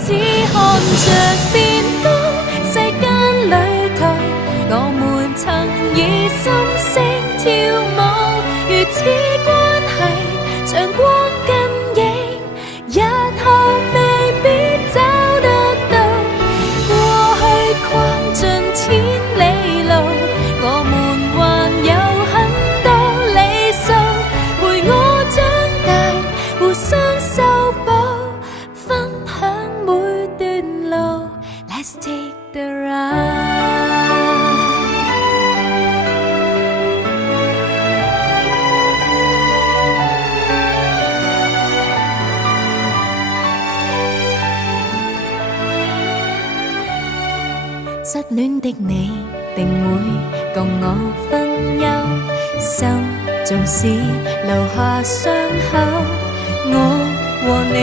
只看着電光，世間旅途，我們曾以心聲跳舞，如此關係像光跟影，日後未必找得到。過去逛盡千里路，我們還有很多里數，陪我長大，互相修補，分享每段路。Let's take the ride。失戀的你定會共我分憂，心縱使留下傷口，我和你